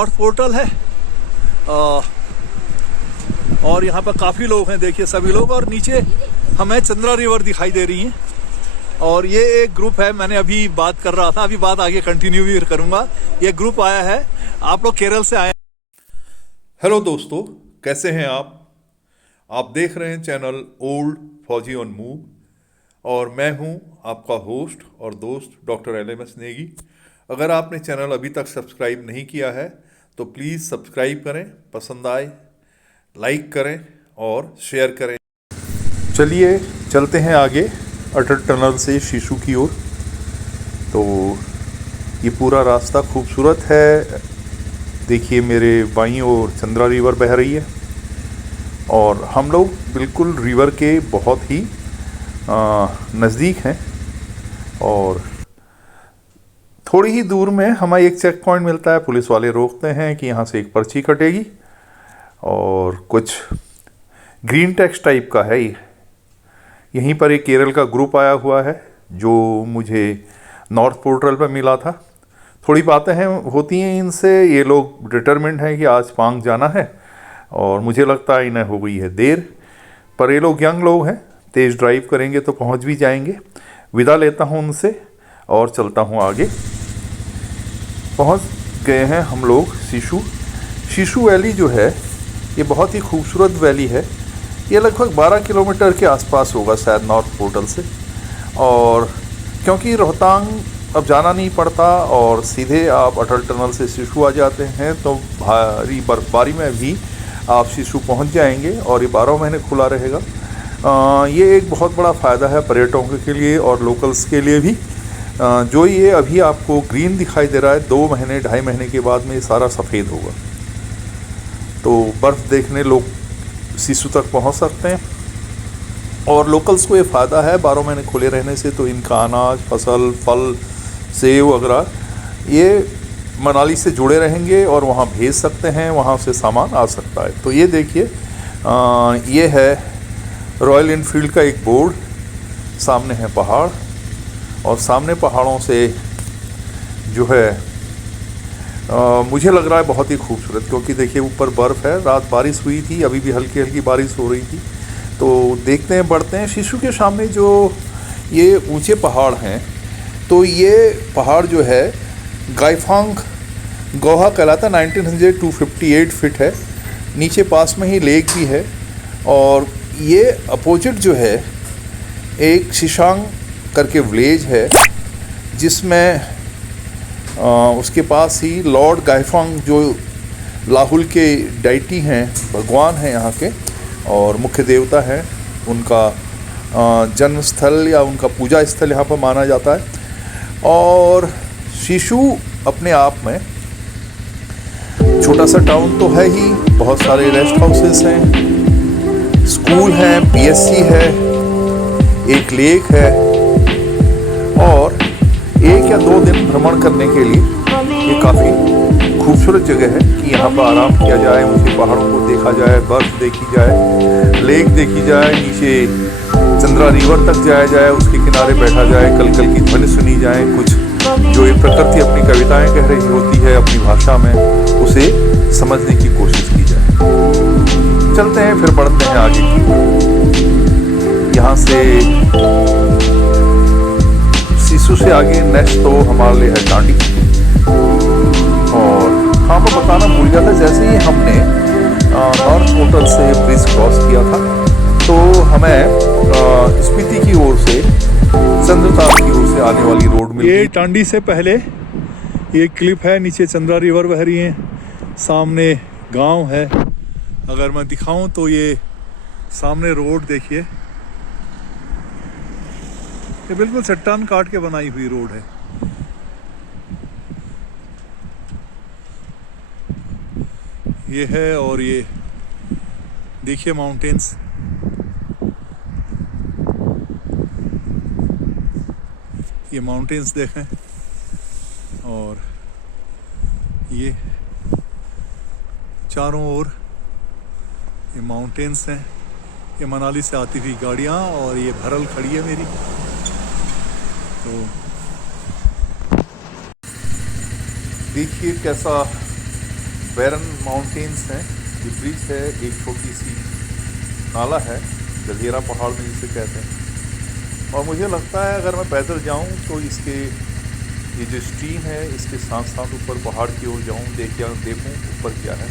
North portal है और यहाँ पर काफ़ी लोग हैं, देखिए सभी लोग। और नीचे हमें चंद्रा रिवर दिखाई दे रही है और ये एक ग्रुप है। मैंने अभी बात कर रहा था, अभी बात आगे कंटिन्यू भी करूँगा। ये ग्रुप आया है, आप लोग केरल से आए। हेलो दोस्तों, कैसे हैं आप देख रहे हैं चैनल ओल्ड फौजी ऑन मूव और मैं हूं आपका होस्ट और दोस्त डॉक्टर LMS नेगी। अगर आपने चैनल अभी तक सब्सक्राइब नहीं किया है तो प्लीज़ सब्सक्राइब करें, पसंद आए लाइक करें और शेयर करें। चलिए चलते हैं आगे अटल टनल से शिशु की ओर। तो ये पूरा रास्ता खूबसूरत है। देखिए मेरे बाईं ओर चंद्रा रिवर बह रही है और हम लोग बिल्कुल रिवर के बहुत ही नज़दीक हैं। और थोड़ी ही दूर में हमें एक चेक पॉइंट मिलता है। पुलिस वाले रोकते हैं कि यहाँ से एक पर्ची कटेगी और कुछ ग्रीन टैक्स टाइप का है ये। यहीं पर एक केरल का ग्रुप आया हुआ है जो मुझे नॉर्थ पोर्टल पर मिला था। थोड़ी बातें हैं होती हैं इनसे। ये लोग डिटरमिन्ड हैं कि आज पांग जाना है और मुझे लगता है इन्हें हो गई है देर, पर ये लोग यंग लोग हैं, तेज़ ड्राइव करेंगे तो पहुंच भी जाएंगे। विदा लेता हूं उनसे और चलता हूं आगे। पहुंच गए हैं हम लोग शिशु वैली जो है ये बहुत ही खूबसूरत वैली है। ये लगभग 12 किलोमीटर के आसपास होगा शायद नॉर्थ पोर्टल से। और क्योंकि रोहतांग अब जाना नहीं पड़ता और सीधे आप अटल टनल से शिशु आ जाते हैं तो भारी बर्फबारी में भी आप शिशु पहुंच जाएंगे और ये 12 महीने खुला रहेगा। ये एक बहुत बड़ा फ़ायदा है पर्यटकों के लिए और लोकल्स के लिए भी। जो ये अभी आपको ग्रीन दिखाई दे रहा है 2 महीने 2.5 महीने के बाद में ये सारा सफ़ेद होगा। तो बर्फ़ देखने लोग शिशु तक पहुंच सकते हैं और लोकल्स को ये फ़ायदा है 12 महीने खुले रहने से। तो इनका अनाज, फसल, फल, सेब वगैरह ये मनाली से जुड़े रहेंगे और वहाँ भेज सकते हैं, वहाँ से सामान आ सकता है। तो ये देखिए ये है रॉयल इनफील्ड का एक बोर्ड, सामने है पहाड़ और सामने पहाड़ों से जो है मुझे लग रहा है बहुत ही खूबसूरत, क्योंकि देखिए ऊपर बर्फ़ है। रात बारिश हुई थी, अभी भी हल्की हल्की बारिश हो रही थी। तो देखते हैं, बढ़ते हैं। शिशु के सामने जो ये ऊंचे पहाड़ हैं, तो ये पहाड़ जो है गाइफांग गोहा कहलाता है। 1958 फीट है। नीचे पास में ही लेक भी है और ये अपोजिट जो है एक शिशांग करके विलेज है जिसमें उसके पास ही लॉर्ड गाइफांग जो लाहुल के डाइटी हैं, भगवान हैं यहाँ के और मुख्य देवता हैं, उनका जन्म स्थल या उनका पूजा स्थल यहाँ पर माना जाता है। और शिशु अपने आप में छोटा सा टाउन तो है ही, बहुत सारे रेस्ट हाउसेस हैं, स्कूल हैं, PSC है, एक लेक है और 1 या 2 दिन भ्रमण करने के लिए ये काफ़ी खूबसूरत जगह है कि यहाँ पर आराम किया जाए, ऊँचे पहाड़ों को देखा जाए, बर्फ़ देखी जाए, लेक देखी जाए, नीचे चंद्रा रिवर तक जाया जाए, उसके किनारे बैठा जाए, कल कल की ध्वनि सुनी जाए, कुछ जो ये प्रकृति अपनी कविताएं कह रही होती है अपनी भाषा में, उसे समझने की कोशिश की जाए। चलते हैं, फिर बढ़ते हैं आगे की। यहाँ से शिशु से आगे नेक्स्ट तो हमारे लिए है डांडी। और हाँ, मैं बताना भूल गया था, जैसे ही हमने नॉर्थ पोर्टल से ब्रिज क्रॉस किया था तो हमें स्पीति की ओर से, चंद्रताल की ओर से आने वाली रोड मिली। ये टांडी से पहले ये क्लिप है, नीचे चंद्रा रिवर बह रही है, सामने गांव है। अगर मैं दिखाऊं तो ये सामने रोड देखिए, ये बिल्कुल चट्टान काट के बनाई हुई रोड है। ये है और ये देखिए माउंटेन्स, ये माउंटेन्स देखें और ये चारों ओर ये माउंटेन्स हैं। ये मनाली से आती हुई गाड़ियाँ और ये भरल खड़ी है मेरी। तो देखिए कैसा बैरन माउंटेन्स हैं, ये ब्रिज है, एक छोटी सी नाला है, गधेरा पहाड़ में जिसे कहते हैं। और मुझे लगता है अगर मैं पैदल जाऊं तो इसके ये जो स्ट्रीम है इसके साथ साथ ऊपर पहाड़ की ओर जाऊं, देखूं ऊपर क्या है।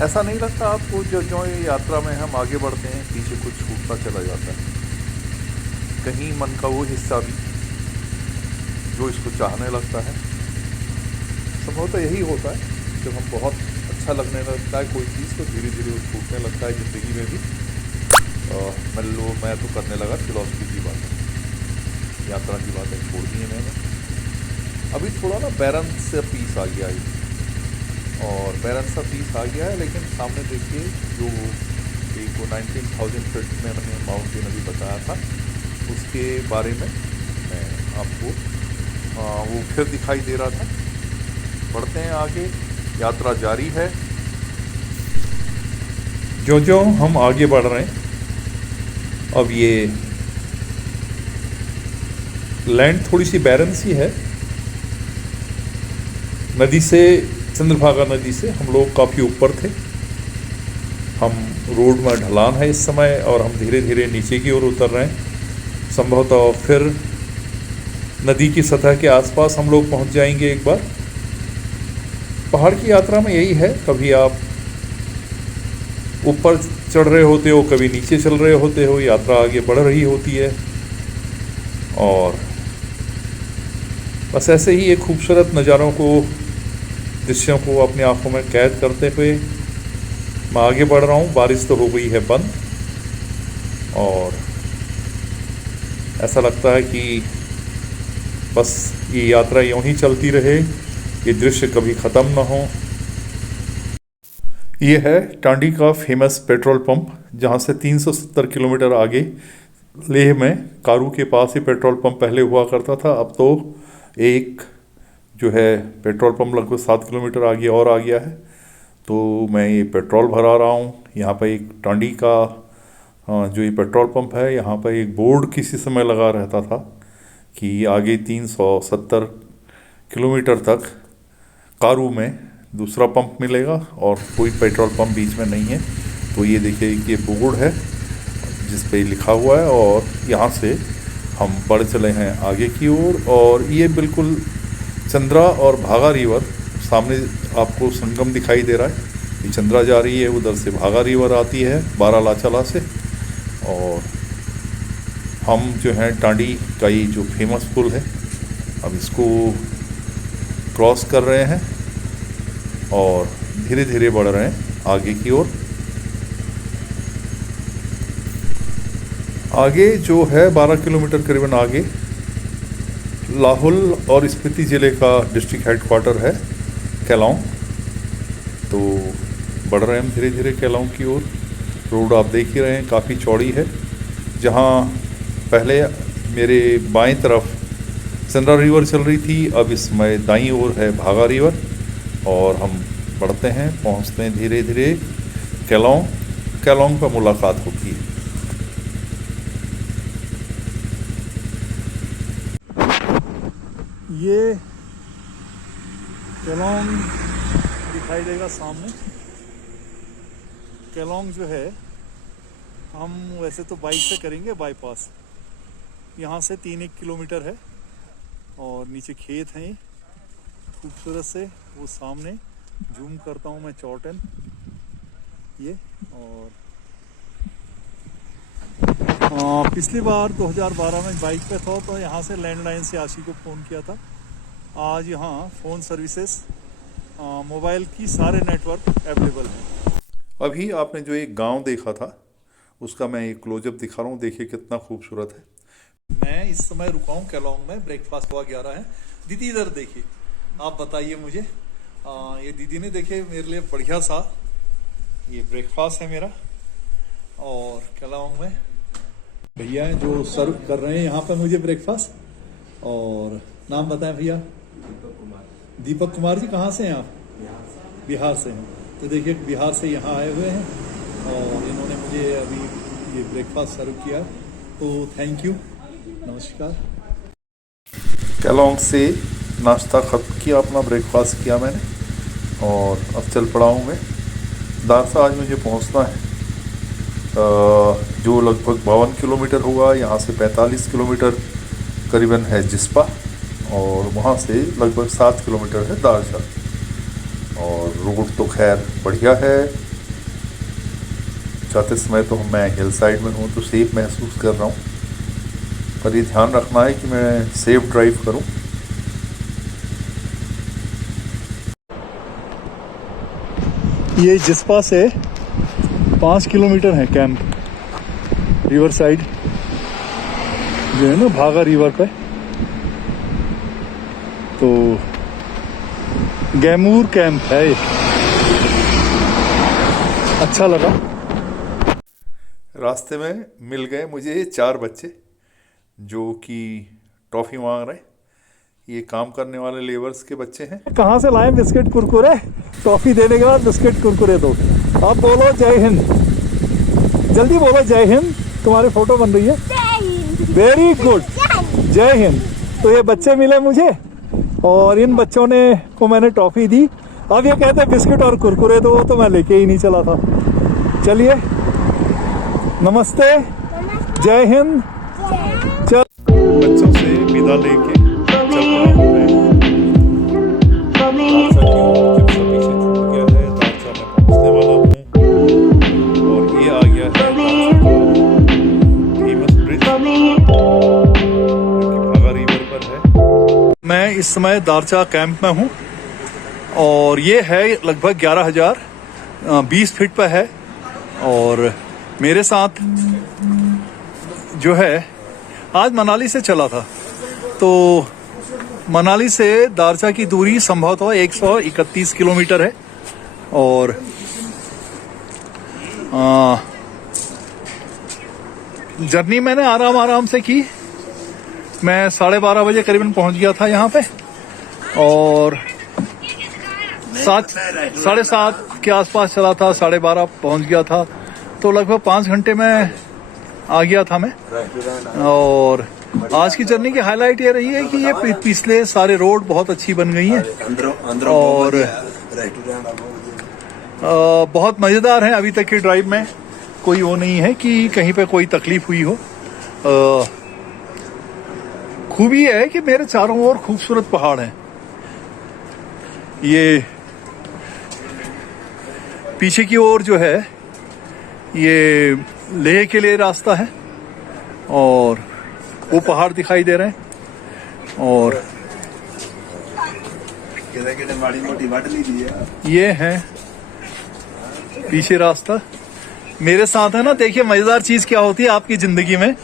ऐसा नहीं लगता आपको जो ये यात्रा में हम आगे बढ़ते हैं पीछे कुछ छूटता चला जाता है, कहीं मन का वो हिस्सा भी जो इसको चाहने लगता है। संभवतः यही होता है, जब हम बहुत अच्छा लगने लगता है कोई चीज़ तो धीरे धीरे वो छूटने लगता है ज़िंदगी में भी। मैं तो करने लगा फिलॉसफी की बातें, यात्रा की बातें छोड़ दी है मैंने। अभी थोड़ा ना बैरन से पीस आ गया है, और बैरन सा पीस आ गया है, लेकिन सामने देखिए जो एक 19,000 फीट में मैंने माउंटेन अभी बताया था उसके बारे में मैं आपको वो फिर दिखाई दे रहा था। बढ़ते हैं आगे, यात्रा जारी है। जो हम आगे बढ़ रहे हैं, अब ये लैंड थोड़ी सी बैरन सी है। नदी से, चंद्रभागा नदी से हम लोग काफ़ी ऊपर थे। हम रोड में ढलान है इस समय और हम धीरे धीरे नीचे की ओर उतर रहे हैं। संभवतः फिर नदी की सतह के आसपास हम लोग पहुंच जाएंगे एक बार। पहाड़ की यात्रा में यही है, कभी आप ऊपर चढ़ रहे होते हो, कभी नीचे चल रहे होते हो, यात्रा आगे बढ़ रही होती है। और बस ऐसे ही एक खूबसूरत नज़ारों को, दृश्यों को अपनी आंखों में कैद करते हुए मैं आगे बढ़ रहा हूँ। बारिश तो हो गई है बंद और ऐसा लगता है कि बस ये यात्रा यूं ही चलती रहे, ये दृश्य कभी ख़त्म ना हो। ये है टांडी का फेमस पेट्रोल पंप, जहाँ से 370 किलोमीटर आगे लेह में कारू के पास ही पेट्रोल पंप पहले हुआ करता था। अब तो एक जो है पेट्रोल पंप लगभग 7 किलोमीटर आगे और आ गया है। तो मैं ये पेट्रोल भरा रहा हूँ। यहाँ पर एक टांडी का जो ये पेट्रोल पंप है, यहाँ पर एक बोर्ड किसी समय लगा रहता था कि आगे 370 किलोमीटर तक कारू में दूसरा पंप मिलेगा और कोई पेट्रोल पंप बीच में नहीं है। तो ये देखिए ये बोर्ड है जिस पे लिखा हुआ है, और यहाँ से हम बढ़ चले हैं आगे की ओर। और ये बिल्कुल चंद्रा और भागा रिवर सामने आपको संगम दिखाई दे रहा है। ये चंद्रा जा रही है, उधर से भागा रिवर आती है बारालाचाला से। और हम जो हैं टांडी का ये जो फेमस पुल है, अब इसको क्रॉस कर रहे हैं और धीरे धीरे बढ़ रहे हैं आगे की ओर। आगे जो है 12 किलोमीटर करीबन आगे लाहौल और स्पीति ज़िले का डिस्ट्रिक्ट हेडक्वार्टर है केलांग। तो बढ़ रहे हैं हम धीरे धीरे केलांग की ओर। रोड आप देख ही रहे हैं, काफ़ी चौड़ी है। जहाँ पहले मेरे बाएं तरफ चंद्रा रिवर चल रही थी, अब इस समय दाईं ओर है भागा रिवर। और हम बढ़ते हैं, पहुंचते हैं धीरे धीरे केलांग पर मुलाकात होती है। ये केलांग दिखाई देगा सामने। केलांग जो है, हम वैसे तो बाइक से करेंगे बाईपास। यहाँ से 3-1 किलोमीटर है और नीचे खेत हैं खूबसूरत से। वो सामने जूम करता हूँ मैं, चौटन ये। और पिछली बार 2012 में बाइक पे था तो यहाँ से लैंडलाइन से आशी को फ़ोन किया था। आज यहाँ फ़ोन सर्विसेज, मोबाइल की सारे नेटवर्क अवेलेबल हैं। अभी आपने जो एक गांव देखा था उसका मैं एक क्लोजअप दिखा रहा हूँ, देखिए कितना खूबसूरत है। मैं इस समय रुका हूँ केलांग में, ब्रेकफास्ट हुआ 11 है। दीदी इधर देखिए, आप बताइए मुझे। ये दीदी ने देखिए मेरे लिए बढ़िया सा ये ब्रेकफास्ट है मेरा। और केलांग में भैया हैं जो सर्व कर रहे हैं यहाँ पे मुझे ब्रेकफास्ट। और नाम बताएं भैया। दीपक कुमार जी, कहाँ से हैं आप? बिहार से हैं। तो देखिए बिहार से यहाँ आए हुए हैं और इन्होंने मुझे अभी ये ब्रेकफास्ट सर्व किया, तो थैंक यू, नमस्कार। केलांग से नाश्ता खत्म किया, अपना ब्रेकफास्ट किया मैंने। और अब चल पड़ा हूँ मैं दारसा। आज मुझे पहुँचना है जो लगभग 52 किलोमीटर होगा। यहाँ से 45 किलोमीटर करीबन है जिस्पा और वहाँ से लगभग 7 किलोमीटर है दारसा। और रोड तो खैर बढ़िया है। जाते समय तो मैं हिल साइड में हूँ तो सेफ महसूस कर रहा हूँ, पर ये ध्यान रखना है कि मैं सेफ ड्राइव करूँ। ये जिस्पा से 5 किलोमीटर है कैंप, रिवर साइड जो है ना, भागा रिवर पे। तो गैमूर कैंप है ये। अच्छा लगा। रास्ते में मिल गए मुझे 4 बच्चे जो कि टॉफ़ी मांग रहे हैं। ये काम करने वाले लेबर्स के बच्चे हैं। कहाँ से लाए बिस्किट कुरकुरे? टॉफी देने के बाद बिस्किट कुरकुरे दो। अब बोलो जय हिंद, जल्दी बोलो जय हिंद। तुम्हारी फोटो बन रही है। वेरी गुड, जय हिंद। तो ये बच्चे मिले मुझे और इन बच्चों ने को मैंने टॉफी दी। अब ये कहते हैं बिस्किट और कुरकुरे दो, तो मैं लेके ही नहीं चला था। चलिए, नमस्ते, जय हिंद। चल, बच्चों से विदा लेके चल पड़ा हूँ मैं दारसा की ओर। जिप्सा पीछे छूट गया है, दारसा में पहुँचने वाला हूँ। और ये आ गया है दारसा का फेमस ब्रिज जो कि भागा रिवर पर है। मैं इस समय दारचा कैंप में हूँ और ये है लगभग 11,020 फीट पर है। और मेरे साथ जो है, आज मनाली से चला था, तो मनाली से दारचा की दूरी संभवतः 131 किलोमीटर है। और जर्नी मैंने आराम से की। मैं 12:30 बजे करीबन पहुंच गया था यहाँ पे और 7:30 के आसपास चला था, 12:30 पहुंच गया था। तो लगभग 5 घंटे में आ गया था मैं। और आज की जर्नी की हाईलाइट ये रही है कि ये पिछले सारे रोड बहुत अच्छी बन गई हैं और बहुत मज़ेदार है। अभी तक की ड्राइव में कोई वो नहीं है कि कहीं पे कोई तकलीफ हुई हो। खूबी है कि मेरे चारों ओर खूबसूरत पहाड़ हैं। ये पीछे की ओर जो है ये लेह के लिए रास्ता है और वो पहाड़ दिखाई दे रहे हैं। और ये है पीछे रास्ता। मेरे साथ है ना, देखिए मजेदार चीज क्या होती है आपकी जिंदगी में।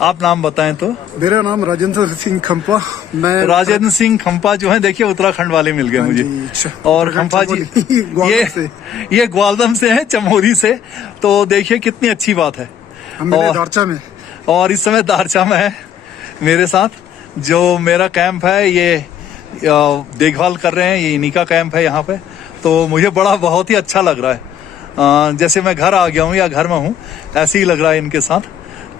आप नाम बताएं तो। मेरा नाम राजेंद्र सिंह खंपा। मैं राजेंद्र सिंह खंपा जो है, देखिए उत्तराखंड वाले मिल गए मुझे। और खंपा जी ये ग्वालदम से हैं, चमोली से। तो देखिए कितनी अच्छी बात है। दारचा में और इस समय दारचा में है मेरे साथ। जो मेरा कैंप है ये देखभाल कर रहे हैं, ये इन्हीं का कैंप है यहाँ पे। तो मुझे बहुत ही अच्छा लग रहा है, जैसे मैं घर आ गया हूँ या घर में हूँ, ऐसे ही लग रहा है इनके साथ।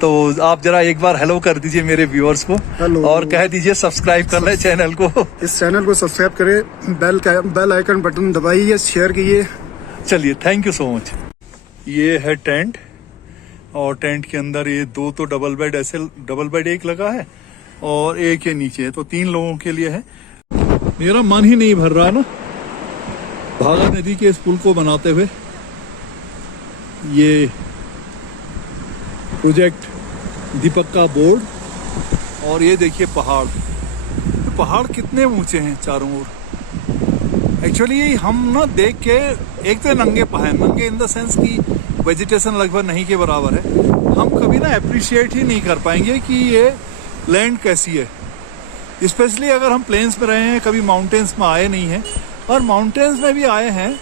तो आप जरा एक बार हेलो कर दीजिए मेरे व्यूअर्स को। हेलो। और कह दीजिए सब्सक्राइब कर ले चैनल को। इस चैनल को सब्सक्राइब करें, बेल आइकन बटन दबाइए, शेयर कीजिए। चलिए, थैंक यू सो मच। ये है टेंट और टेंट के अंदर ये 2 तो डबल बेड, ऐसे डबल बेड एक लगा है और एक ये नीचे है, तो 3 लोगों के लिए है। मेरा मन ही नहीं भर रहा ना भागा नदी के इस पुल को बनाते हुए। ये प्रोजेक्ट दीपक का बोर्ड। और ये देखिए पहाड़, तो पहाड़ कितने ऊंचे हैं चारों ओर। एक्चुअली हम ना देख के, एक तो नंगे पहाड़, नंगे इन द सेंस की वेजिटेशन लगभग नहीं के बराबर है। हम कभी ना अप्रिशिएट ही नहीं कर पाएंगे कि ये लैंड कैसी है। स्पेशली अगर हम प्लेन्स में रहे हैं, कभी माउंटेन्स में आए नहीं हैं, और माउंटेन्स में भी आए हैं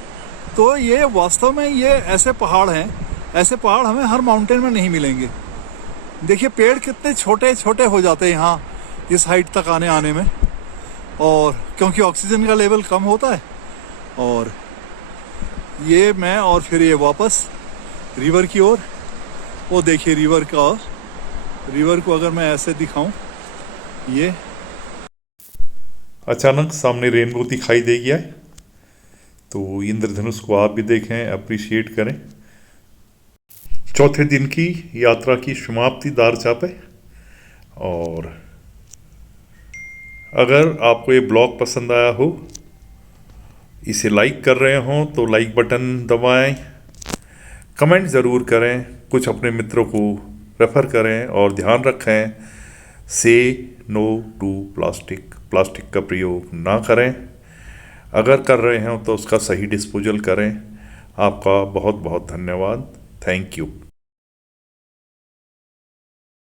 तो ये वास्तव में ये ऐसे पहाड़ हैं, ऐसे पहाड़ हमें हर माउंटेन में नहीं मिलेंगे। देखिए पेड़ कितने छोटे छोटे हो जाते हैं यहाँ इस हाइट तक आने में, और क्योंकि ऑक्सीजन का लेवल कम होता है। और ये मैं और फिर ये वापस रिवर की ओर। वो देखिए रिवर को अगर मैं ऐसे दिखाऊं, ये अचानक सामने रेनबो दिखाई दे गया है तो इंद्रधनुष को आप भी देखें, अप्रिशिएट करें। चौथे दिन की यात्रा की समाप्ति दारचा पे। और अगर आपको ये ब्लॉग पसंद आया हो, इसे लाइक कर रहे हो तो लाइक बटन दबाएं, कमेंट ज़रूर करें, कुछ अपने मित्रों को रेफ़र करें और ध्यान रखें, से नो टू प्लास्टिक, प्लास्टिक का प्रयोग ना करें। अगर कर रहे हो तो उसका सही डिस्पोजल करें। आपका बहुत बहुत धन्यवाद। Thank you.